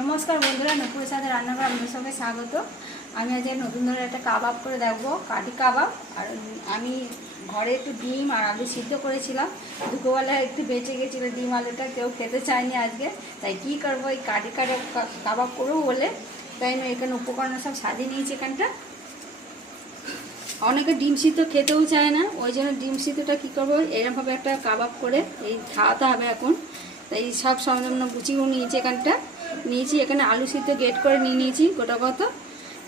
নমস্কার বন্ধুরা নপুরের সাথে রান্নাঘর আপনাদের সঙ্গে স্বাগত। আমি আজকে নতুন ধরনের একটা কাবাব করে দেখব, কাঠি কাবাব। আর আমি ঘরে একটু ডিম আর আলু সিদ্ধ করেছিলাম। দুপুরবেলা একটু বেঁচে গেছিল ডিম আলুটা, কেউ খেতে চায়নি আজকে। তাই কী করব, এই কাঠি কাঠে কাবাব করব বলে। তাই আমি এখানে উপকরণ সব সাজিয়ে নিয়েছি এখানটা। অনেকে ডিম সিদ্ধ খেতেও চায় না, ওই জন্য ডিম সিদ্ধটা কী করব এরকমভাবে একটা কাবাব করে এই খাওয়াতে হবে এখন। তাই সব সরঞ্জাম গুছিয়েও নিয়েছি এখানটা। নিয়েছি, এখানে আলু সিদ্ধ গেট করে নিয়ে নিয়েছি গোটা কত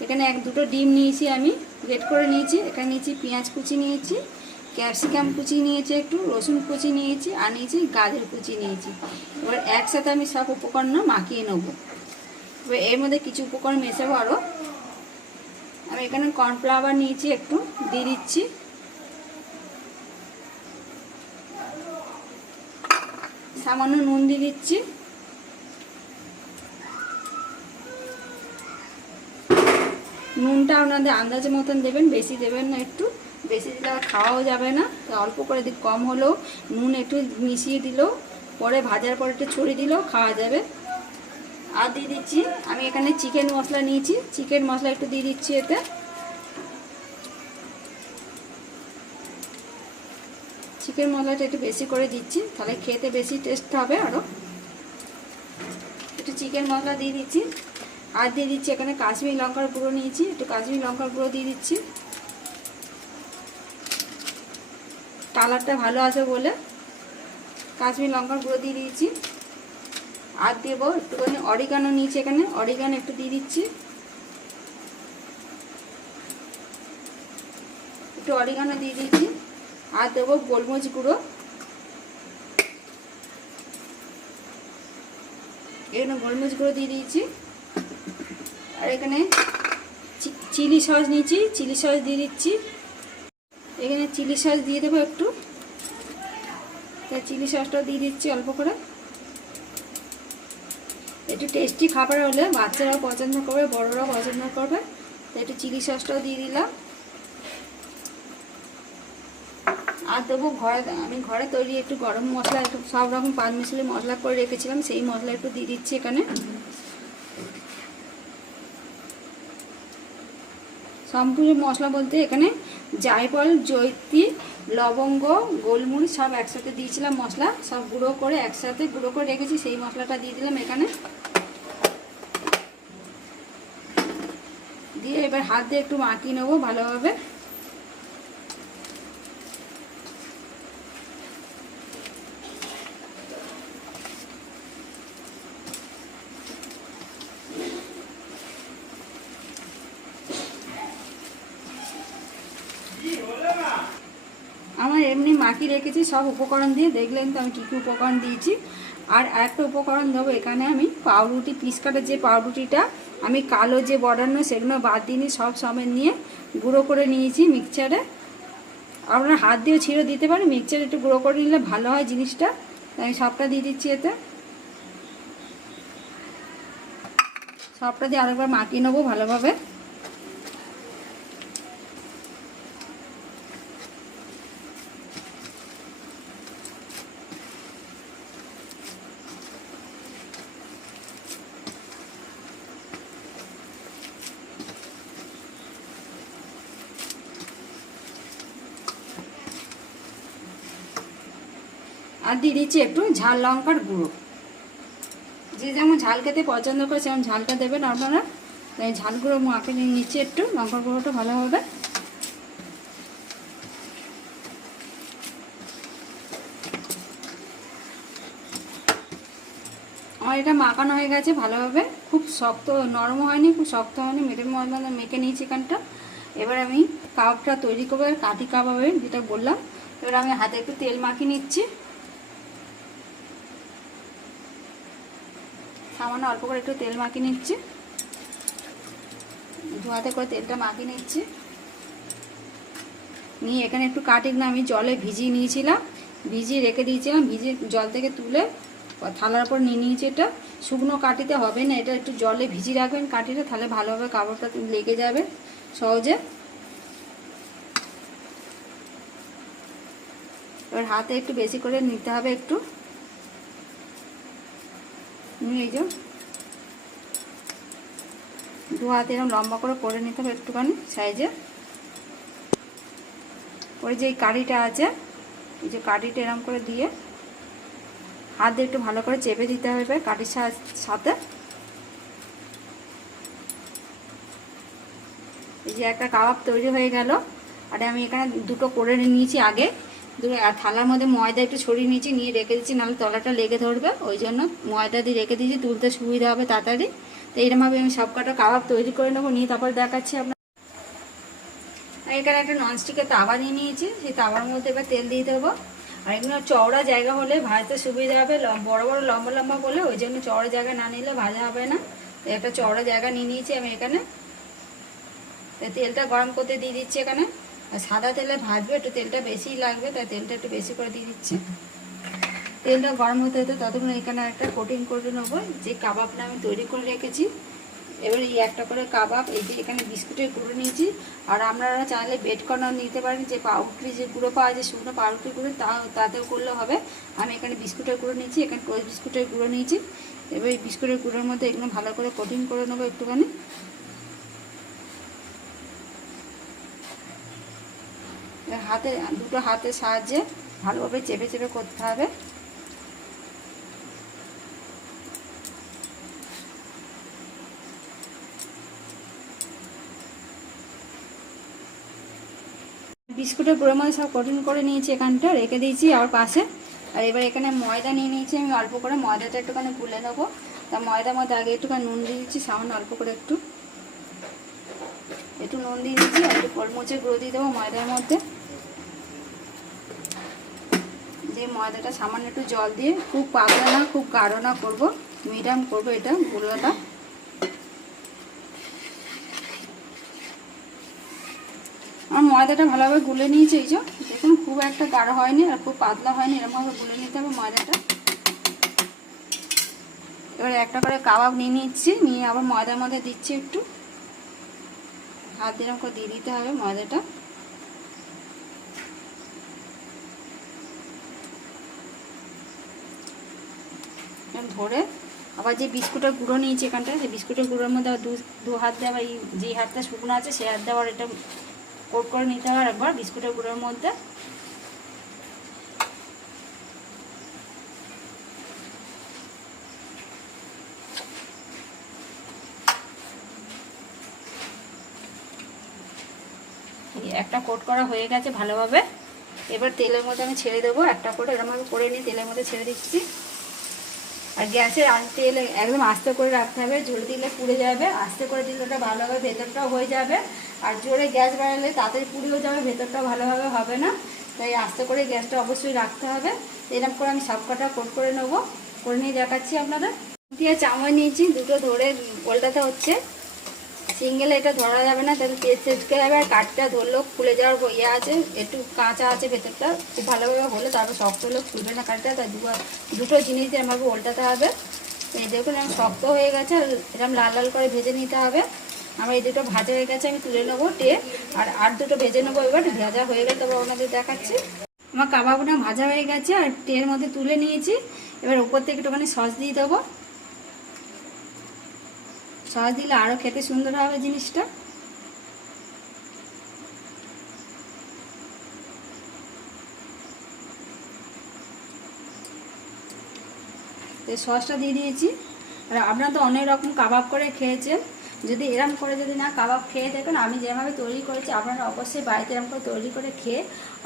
এখানে এক দুটো ডিম নিয়েছি আমি গেট করে নিয়েছি। এখানে নিয়েছি পেঁয়াজ কুচি নিয়েছি, ক্যাপসিকাম কুচি নিয়েছি একটু, রসুন কুচি নিয়েছি আর নিয়েছি গাজর কুচি নিয়েছি। এবার একসাথে আমি সব উপকরণ মাখিয়ে নেব। এবার এর মধ্যে কিছু উপকরণ মেশাবো আরও আমি এখানে কর্নফ্লাওয়ার নিয়েছি একটু, দিয়ে দিচ্ছি। সামান্য নুন দিয়ে দিচ্ছি। নুনটা আপনাদের আন্দাজে মতন দেবেন, বেশি দেবেন না একটু। বেশি দিলে আর খাওয়াও যাবে না। তো অল্প করে কম হলেও নুন একটু মিশিয়ে দিলেও পরে ভাজার পরে একটু ছড়িয়ে দিলেও খাওয়া যাবে। আর দিয়ে দিচ্ছি, আমি এখানে চিকেন মশলা নিয়েছি। চিকেন মশলা একটু দিয়ে দিচ্ছি এতে। চিকেন মশলাটা একটু বেশি করে দিচ্ছি, তাহলে খেতে বেশি টেস্ট হবে আরও একটু চিকেন মশলা দিয়ে দিচ্ছি। আর দিয়ে দিচ্ছি এখানে কাশ্মীর লঙ্কার গুঁড়ো নিয়েছি, একটু কাশ্মীর লঙ্কার গুঁড়ো দিয়ে দিচ্ছি। কালারটা ভালো আসবে বলে কাশ্মীর লঙ্কার গুঁড়ো দিয়ে দিয়েছি। আর দেবো একটুখানি অরিগানো নিয়েছি এখানে অরিগানো একটু দিয়ে দিচ্ছি। একটু অরিগানো দিয়ে দিচ্ছি আর দেবো গোলমরিচ গুঁড়ো। এখানে গোলমরিচ গুঁড়ো দিয়ে দিয়েছি। আর এখানে চিলি সস নিয়েছি, চিলি সস দিয়ে দিচ্ছি। এখানে চিলি সস দিয়ে দেবো একটু। চিলি সসটাও দিয়ে দিচ্ছি অল্প করে। একটু টেস্টি খাবার হলে বাচ্চারাও পছন্দ করবে, বড়রাও পছন্দ করবে। তো একটু চিলি সসটাও দিয়ে দিলাম। আর দেবো ঘরে, আমি ঘরে তৈরি একটু গরম মশলা, একটু সব রকম মিশালি মশলা করে রেখেছিলাম, সেই মশলা একটু দিয়ে দিচ্ছি এখানে। সম্পূর্ণ মশলা বলতে এখানে জায়ফল জৈতি লবঙ্গ, গোলমরিচ সব একসাথে দিয়েছিলাম মশলা। সব গুঁড়ো করে একসাথে গুঁড়ো করে রেখেছি, সেই মশলাটা দিয়ে দিলাম এখানে। দিয়ে এবার হাত দিয়ে একটু মাখিয়ে নেব ভালোভাবে। মাখি রেখেছি, সব উপকরণ দিয়ে। দেখলেন তো আমি কী কী উপকরণ দিয়েছি। আর একটা উপকরণ দেবো, এখানে আমি পাউরুটি, পিস কাটার যে পাউরুটিটা, আমি কালো যে বর্ডার সেগুলো বাদ দিইনি সব সময় নিয়ে গুঁড়ো করে নিয়েছি মিক্সচারে। আপনার হাত দিয়েও ছিঁড়ে দিতে পারেন মিক্সচারে একটু গুঁড়ো করে নিলে ভালো হয় জিনিসটা। আমি সবটা দিয়ে দিচ্ছি এতে। সবটা দিয়ে আরেকবার মাখিয়ে নেব ভালোভাবে। আর দিয়ে দিচ্ছি একটু ঝাল লঙ্কার গুঁড়ো। যে যেমন ঝাল খেতে পছন্দ করে সেমন ঝালটা দেবেন আপনারা। তাই ঝাল গুঁড়ো নিয়ে নিচ্ছি একটু, লঙ্কার গুঁড়োটা ভালো হবে। আমার এটা মাখানো হয়ে গেছে ভালোভাবে। খুব শক্ত, নরম হয়নি, খুব শক্ত হয়নি। মিডিয়াম মশলা মেখে নিয়েছি এখানটা। এবার আমি কাবাবটা তৈরি করব, কাঠি কাবাবে যেটা বললাম। এবার আমি হাতে একটু তেল মাখিয়ে নিচ্ছি। সামান্য অল্প করে একটু তেল মাখিয়ে নিচ্ছি। ধোয়াতে করে তেলটা মাখিয়ে নিচ্ছি। নিয়ে এখানে একটু কাটিং না, আমি জলে ভিজিয়ে নিয়েছিলাম। ভিজিয়ে রেখে দিয়েছিলাম, ভিজিয়ে জল থেকে তুলে থালার উপর নিয়ে নিয়েছি এটা। শুকনো কাটিতে হবে না, এটা একটু জলে ভিজিয়ে রাখবেন কাটিটা তাহলে ভালোভাবে কাপড়টা লেগে যাবে সহজে। এবার হাতে একটু বেশি করে নিতে হবে একটু। নিয়ে এই যে, দু হাত এরকম লম্বা করে করে নিতে হবে একটুখানি সাইজে। ওই যে এই কাঠিটা আছে, এই যে কাঠিটা এরকম করে দিয়ে হাত দিয়ে একটু ভালো করে চেপে দিতে হবে কাঠির সাথে। এই যে একটা কাবাব তৈরি হয়ে গেল, আর আমি এখানে দুটো করে নিয়েছি আগে। আর থালার মধ্যে ময়দা একটু ছড়িয়ে নিয়েছি, নিয়ে রেখে দিচ্ছি, নাহলে তলাটা লেগে ধরবে, ওই জন্য ময়দা দিয়ে রেখে দিয়েছি, তুলতে সুবিধা হবে তাড়াতাড়ি। তো এরমভাবে আমি সব কটা কাবাব তৈরি করে নেব, নিয়ে তারপর দেখাচ্ছি আপনার এখানে একটা ননস্টিকের তাওয়া নিয়ে নিয়েছি, সেই তাওয়ার মধ্যে এবার তেল দিয়ে দেবো। আর এগুলো চওড়া জায়গা হলে ভাজতে সুবিধা হবে বড় বড় লম্বা লম্বা বলে ওই জন্য চওড়া জায়গা না নিলে ভাজা হবে না। তো একটা চওড়া জায়গা নিয়ে নিয়েছি আমি এখানে। তেলটা গরম করতে দিয়ে দিচ্ছি এখানে। আর সাদা তেলে ভাজবে একটু তেলটা বেশি লাগবে তাই তেলটা একটু বেশি করে দিয়ে দিচ্ছি। তেলটা গরম হতে হতে ততক্ষণ এখানে একটা কোটিং করে নেব যে কাবাবটা আমি তৈরি করে রেখেছি। এবার এই একটা করে কাবাব এই যে এখানে বিস্কুটের গুঁড়ো নিয়েছি। আর আপনারা চাইলে বেড কর্নার নিতে পারেন যে পাউরুটি যে গুঁড়ো পাওয়া যায় শুকনো পাউরুটি গুঁড়ো তা তাতেও করলে হবে। আমি এখানে বিস্কুটের গুঁড়ো নিয়েছি এখানে টোস্ট বিস্কুটের গুঁড়ো নিয়েছি। এবার এই বিস্কুটের গুঁড়োর মধ্যে এগুলো ভালো করে কোটিং করে নেব একটুখানি। হাতে, দুটো হাতের সাহায্যে ভালোভাবে চেপে চেপে করতে হবে। বিস্কুটের গুঁড়োর মধ্যে সব কঠিন করে নিয়েছি এখানটা, রেখে দিয়েছি আর পাশে। আর এবার এখানে ময়দা নিয়ে নিয়েছি, আমি অল্প করে ময়দাটা একটুখানি গুলে নেব। তা ময়দার মধ্যে আগে একটুখানি নুন দিয়ে দিচ্ছি, সামান্য অল্প করে একটু। একটু নুন দিয়ে দিচ্ছি, আর একটু গোলমরিচের গুঁড়ো দিয়ে দেবো ময়দার মধ্যে। যে ময়দাটা সামান্য একটু জল দিয়ে খুব পাতলা না, খুব গাঢ় না করব, মিডিয়াম করব এটা গুঁড়োটা। আমার ময়দাটা ভালোভাবে গুলে নিয়েছি, এই যে। দেখুন, খুব একটা গাঢ় হয়নি আর খুব পাতলা হয়নি, এরকমভাবে গুলে নিতে হবে ময়দাটা। এবার একটা করে কাবাব নিয়ে নিচ্ছি, নিয়ে আবার ময়দার মধ্যে দিচ্ছি একটু। হাত দিয়ে এরকম করে দিয়ে দিতে হবে ময়দাটা। ধরে আবার যে বিস্কুটের গুঁড়ো নিয়েছি এখানটা সেই বিস্কুটের গুঁড়োর মধ্যে আবার দু হাত দিয়ে আবার এই যে হাতটা শুকনো আছে, সেই হাত দিয়ে আবার এটা কোট করে নিতে হবে একবার বিস্কুটের গুঁড়োর মধ্যে। একটা কোট করা হয়ে গেছে ভালোভাবে। এবার তেলের মধ্যে আমি ছেড়ে দেবো একটা করে এরকমভাবে করে নিয়ে তেলের মধ্যে ছেড়ে দিচ্ছি। আর গ্যাসের তেল একদম আস্তে করে রাখতে হবে জোরে দিলে পুড়ে যাবে, আস্তে করে দিলে ওটা ভালোভাবে ভেতরটাও হয়ে যাবে। আর জোরে গ্যাস বাড়ালে তাড়াতাড়ি পুড়েও যাবে, ভেতরটাও ভালোভাবে হবে না। তাই আস্তে করে গ্যাসটা অবশ্যই রাখতে হবে। এরকম করে আমি সব কটা কোট করে নেব। করে নিয়ে দেখাচ্ছি আপনাদের। দিয়ে চামচ নিয়েছি, দুটো ধরে পোলটাতে হচ্ছে। সিঙ্গেলে এটা ধরা যাবে না, তাহলে তেজকে যাবে, আর কাঠটা ধরলেও খুলে যাওয়ার ইয়ে আছে, একটু কাঁচা আছে ভেতরটা খুব ভালোভাবে হলে তারপর শক্ত হলেও খুলবে না কাঠটা, তাই দুটো জিনিস দিয়ে আমাকে উল্টাতে হবে। এই দেখুন এরকম শক্ত হয়ে গেছে, আর এরকম লাল লাল করে ভেজে নিতে হবে। আমার এই দুটো ভাজা হয়ে গেছে, আমি তুলে নেব টে আর আর দুটো ভেজে নেব এবার, ভাজা হয়ে গেলে তারপর ওনাদের দেখাচ্ছি। আমার কাবাবটা ভাজা হয়ে গেছে, আর টের মধ্যে তুলে নিয়েছি। এবার উপর থেকে একটুখানি সস দিয়ে দেবো। সস দিলে আরও খেতে সুন্দর হবে জিনিসটা। সসটা দিয়ে দিয়েছি। আর আপনারা তো অনেক রকম কাবাব করে খেয়েছেন। যদি এরম করে যদি না কাবাব খেয়ে দেখেন আমি যেভাবে তৈরি করেছি, আপনারা অবশ্যই বাড়িতে এরকম করে তৈরি করে খেয়ে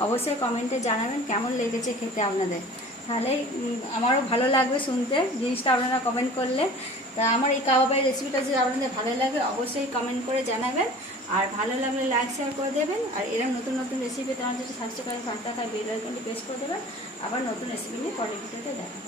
অবশ্যই কমেন্টে জানাবেন কেমন লেগেছে খেতে আপনাদের। তাহলে আমারও ভালো লাগবে শুনতে। জিনিসটা আপনারা কমেন্ট করলে। তা আমার এই কাবাবের রেসিপিটা যদি আপনাদের ভালো লাগে, অবশ্যই কমেন্ট করে জানাবেন। আর ভালো লাগলে লাইক শেয়ার করে দেবেন। আর এরকম নতুন নতুন রেসিপি তোমার যদি সাবস্ক্রাইব করে ফাঁকা টাকায় বেল আইকনটি প্রেস করে দেবেন। আবার নতুন রেসিপি নিয়ে পরের ভিডিওতে দেখা